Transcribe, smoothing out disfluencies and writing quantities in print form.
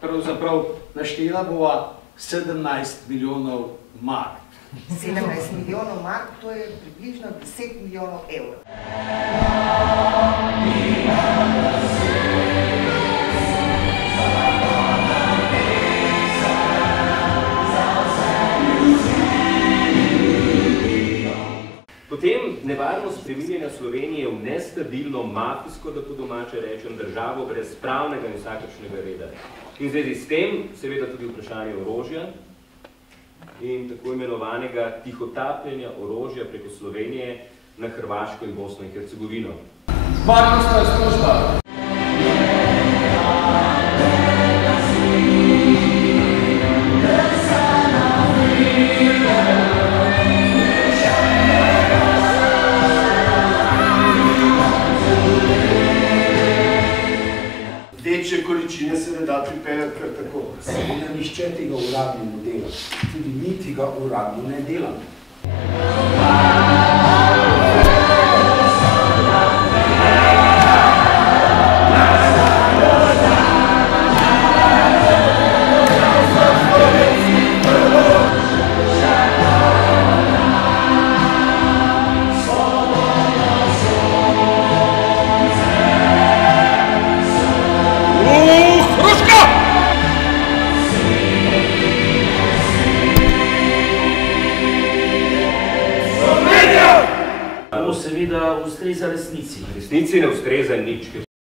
pravzaprav naštela bova 17 milijonov mark. 17 milijonov mark, to je približno 10 milijonov evrov. Potem nevarnost spreminjanja Slovenije v nestabilno, mafijsko, da po domače rečem, državo brez pravnega in vsakršnega reda. In v zvezi s tem seveda tudi vprašanje orožja in tako imenovanega tihotapljenja orožja preko Slovenije na Hrvaško in Bosno in Hercegovino. Varnostna služba. Večje količine se ne da pripeljati kar tako. Seveda nišče tega uradno ne dela. Tudi mi tega uradno ne delamo. To seveda ustreza resnici. Resnici ne ustreza nič.